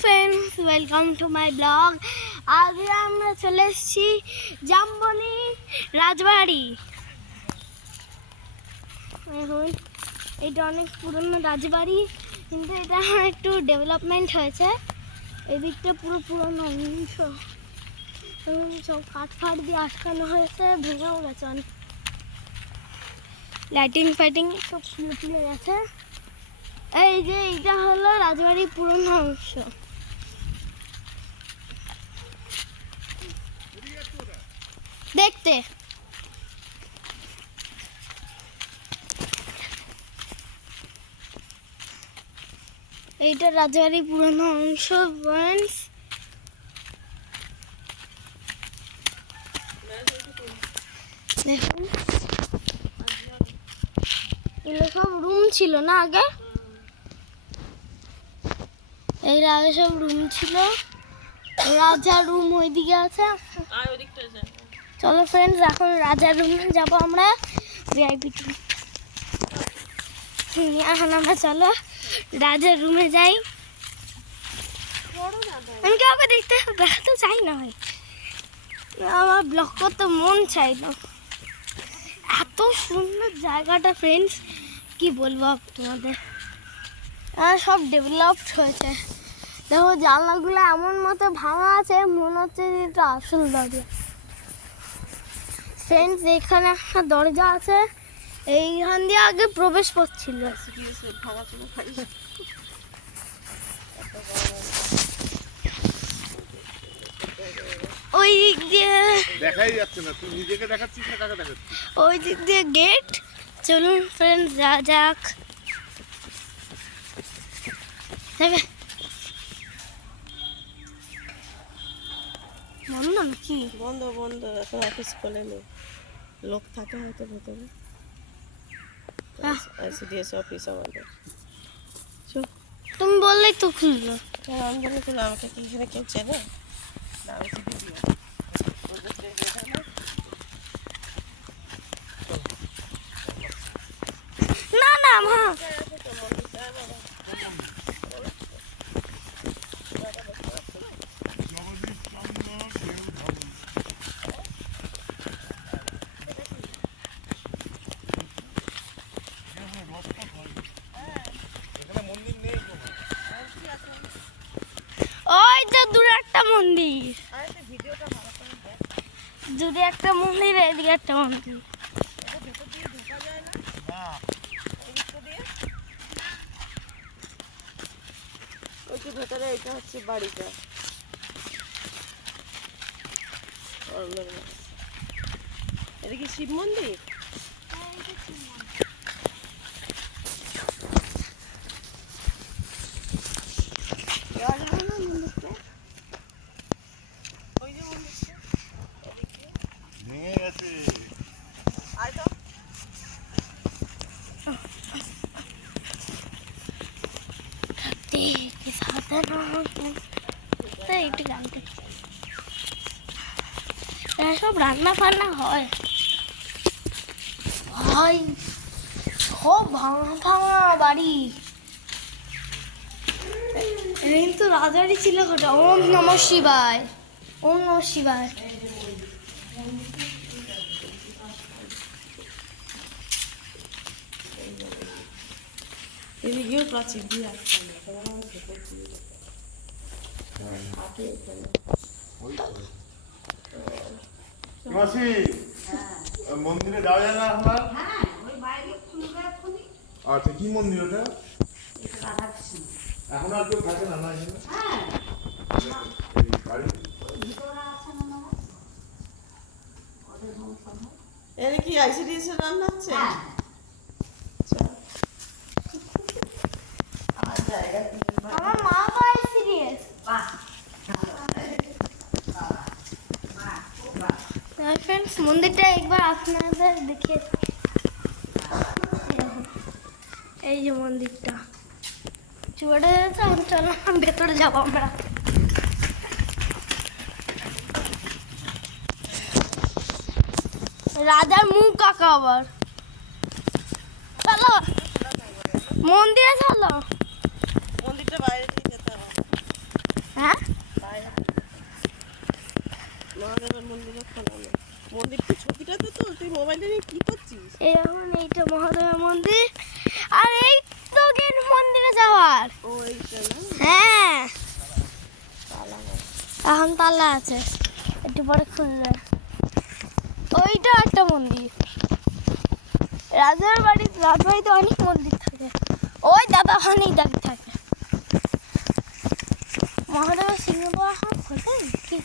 Friends, welcome to my blog. आज আমরা চলে এসেছি জামবনি রাজবাড়ি। এখন এটা অনেক পুরনো রাজবাড়ি, কিন্তু এটা একটু ডেভেলপমেন্ট হয়েছে। এদিকটা পুরো পুরনো অংশ, সব কাঠ ফাট দিয়ে আটকানো হয়েছে, ভেঙেও গেছে অনেক। লাইটিং ফাইটিং সব খুলে খুলে গেছে। এই যে এটা হলো রাজবাড়ির পুরনো অংশ। দেখতে এইটা রাজবাড়ির পুরনো অংশ ফ্রেন্ডস। দেখুন, এগুলো সব রুম ছিল না আগে, এই আগে সব রুম ছিল। রাজার রুম ওইদিকে আছে। চলো ফ্রেন্ডস, এখন রাজার রুমে যাবো আমরা, ভিআইপি রুম। এখন আমরা চলো রাজার রুমে যাই। আমি কাউকে দেখাতে চাই না ভাই, আমার ব্লগ করতে মন চাই না। এত সুন্দর জায়গাটা ফ্রেন্ডস, কি বলবো তোমাদের। সব ডেভেলপড হয়েছে। দেখো জানলাগুলো এমন মতো ভাঙা আছে, মনে হচ্ছে যে এটা আসল দরজা। ফ্রেন্ডস, এখানে একটা দরজা আছে, এইখান দিয়ে আগে প্রবেশ পথ ছিল। ওই দিক দিয়ে দেখাই যাচ্ছে না, তুই নিজেকে দেখাচ্ছিস না কাকে দেখাচ্ছিস? ওই দিক দিয়ে গেট। চলুন ফ্রেন্ডস, যা যাক। বন্ধ নাকি? বন্ধ বন্ধ, এখন অফিস খোলেনি, লোক থাকে হয়তো ভেতরে। আইসিডিএস অফিস আমাদের। তুমি বললেই তো খুললো। আমি বলি তো, আমাকে কি এখানে কেউ চেনে না? আমি কি দিদি না না মা, ওই তো দূরে একটা মন্দির, দূরে একটা মন্দির, এদিকে একটা মন্দির। ওই যে ভেতরে, এটা হচ্ছে বাড়িটা। এটা কি শিব মন্দির? ভেঙে গেছে। সব রান্না ফান্না হয়, ভাই সব ভাঙা ভাঙা বাড়ি। কিন্তু রাজারই ছিল ওটা। ওম নমঃ শিবায়, ওম নমঃ শিবায়। এদিকেও প্রাচীর দিয়ে মাসি, মন্দিরে যাওয়া যায় না আপনার? আচ্ছা, কি মন্দির ওটা? এখন আর কেউ থাকে না এখানে? এই বাড়ি এর কি আইসিডিএস এর রান্না হচ্ছে? আমার মা ভাই সিরিয়াস। ফ্রেন্ডস, মন্দিরটা একবার আপনাদের দেখে, এই যে মন্দিরটা চুয়াটা যাচ্ছে। এখন চলো ভেতরে যাবো আমরা। রাজার মুখ কাকা আবার। চলো মন্দিরে, চলো। মন্দিরটা বাইরে থেকে যেতে হবে। সারাদিন কি করছিস? এই এখন এইটা মহাদেবের মন্দির, আর এই তো গেট মন্দিরে যাওয়ার। ও এইটা না? হ্যাঁ, তালা মারা। এখন তালা আছে, একটু পরে খুলবে। ওইটা একটা মন্দির। রাজবাড়িতে অনেক মন্দির থাকে। ওই দাদা অনেক দাবি থাকে। মহাদেবের সিংহ এখন খোলে কি?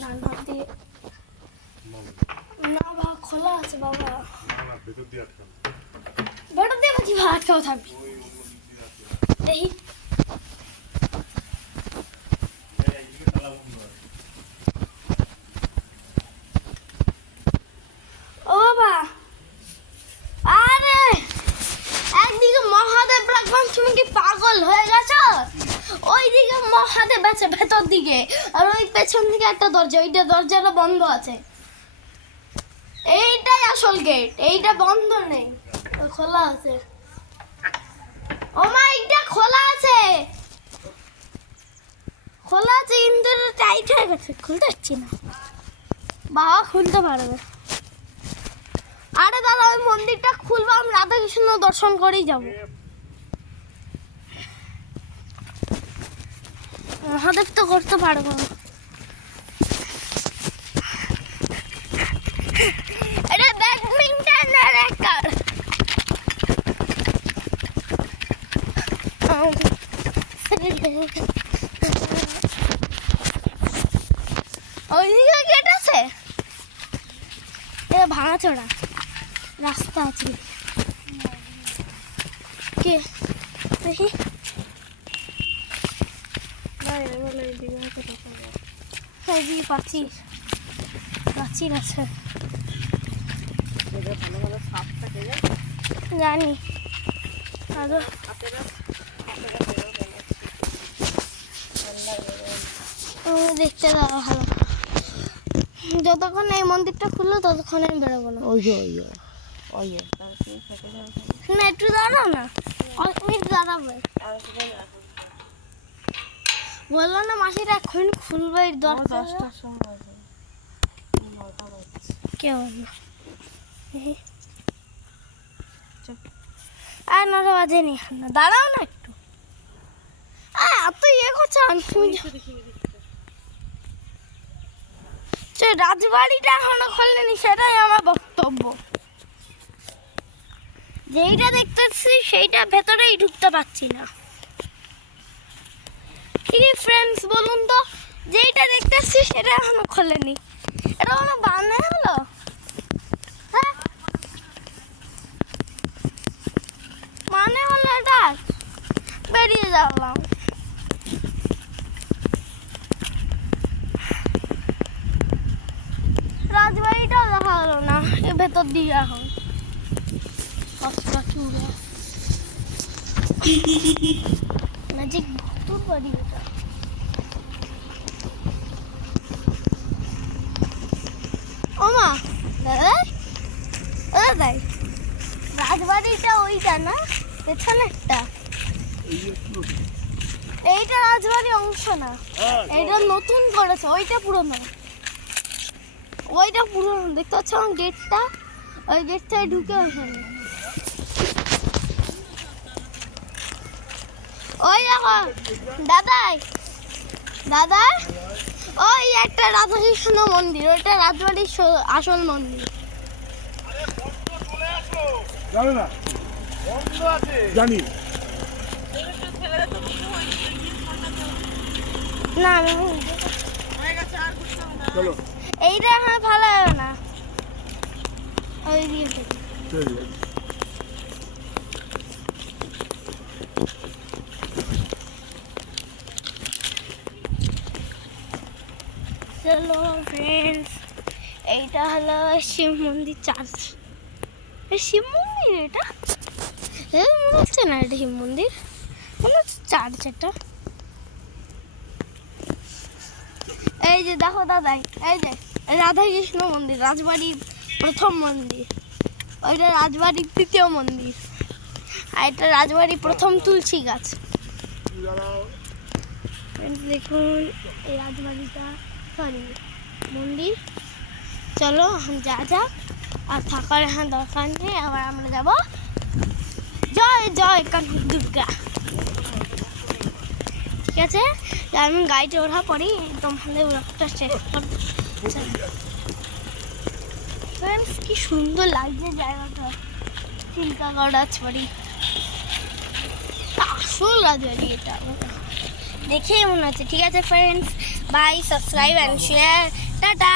না না দিয়ে না বাবা, খোলা আছে বাবা। ভেতর দিয়ে কি আটকাও থাকবি? দেখি ও বাবা, আরে একদিকে মহাদেব রাখবান, তুমি কি পাগল হয়ে গেছো? ওইদিকে মহাদেব আছে ভেতর দিকে, আর ওই পেছন দিকে একটা দরজা, ওইটা দরজাটা বন্ধ আছে। এইটাই আসল গেট, এইটা বন্ধ নেই, খোলা আছে। ও মা, এইটা খোলা আছে, খোলা আছে কিন্তু টাইট হয়ে গেছে, খুলতে পারছি না। বাবা খুলতে পারবে। আরে দাদা, ওই মন্দিরটা খুলবো, আমি রাধা কৃষ্ণ দর্শন করেই যাবো। মহাদেব তো করতে পারবো না। এটা ব্যাডমিন্টনের একটা ওইদিকে গেট আছে, এটা ভাঙাচোরা রাস্তা আছে। কে দেখি এইদিকে পাচ্ছিস, প্রাচীর আছে ভালো ভালো সাপ থাকে যে, জানি। আরো হাতেরা দেখতে দাও ভালো। যতক্ষণ এই মন্দিরটা খুললো ততক্ষণ আমি বেরোবো না। ওই যে তাহলে তুমি থেকে যাও। না একটু দাঁড়াও না, অনেক মিনিট দাঁড়াবে। বললো না মাসিরা এখন খুলবে এই দরজা। 10টার সময় আছে, 9টা বাজছে। কে বললো? চুপ। আর 9টা বাজেনি, না দাঁড়াও না একটু। এত ইয়ে করছো তুমি। রাজবাড়িটা এখনো খোলেনি, সেটাই আমার বক্তব্য। যেইটা দেখতেছি সেইটা ভেতরেই ঢুকতে পারছি না। কি ফ্রেন্ডস বলুন তো, যেইটা দেখতেছি সেটা এখনো খোলেনি, এটা কোনো বানে হলো? হ্যাঁ, মানে হলো এটা? বেরিয়ে যাবলাম। রাজবাড়িটাও দেখা হলো না, এর ভেতর দিয়ে এখন ম্যাজিক ভূতুর বাড়ি এটা। ও মা, দাদা ও দাদা, রাজবাড়িটা ওইটা না, পেছনেরটা? এইটা রাজবাড়ির অংশ না, এইটা নতুন করেছে, ওইটা পুরনো। ওইটা পুরনো, দেখতে পাচ্ছ গেটটা, ওই গেট থেকে ঢুকে ওইখানে। ওই দেখো দাদা, ওই একটা রাধাকৃষ্ণ মন্দির, ওইটা রাজবাড়ির আসল মন্দির। জানি না চলো এইটা এখন ভালো হবে না, ওই দিয়ে থেকে। চলো ফ্রেন্ডস, এইটা হলো শিব মন্দির চার্চ। শিব মন্দির এটা মনে হচ্ছে না, এটা শিব মন্দির মনে হচ্ছে চার্চ এটা। এই যে দেখো দাদাই, এই যে রাধাকৃষ্ণ মন্দির, রাজবাড়ির প্রথম মন্দির। ওইটা রাজবাড়ির দ্বিতীয় মন্দির, আর এটা রাজবাড়ির প্রথম তুলসী গাছ। Friends, দেখুন এই রাজবাড়িটা, সরি মন্দির। চলো এখন যা যাক, আর থাকার এখন দরকার নেই। আবার আমরা যাব জয় জয় কালী দুর্গা। ঠিক আছে, আমি গাড়িতে ওঠা পরেই তোমাদের ব্লগটা শেষ করতে। ফ্রেন্ডস, কি সুন্দর লাগছে জায়গাটা, চিল্কাগড় রাজবাড়ি, আসল রাজবাড়ি এটা দেখেই মনে হচ্ছে। ঠিক আছে friends, bye, subscribe and share, tata.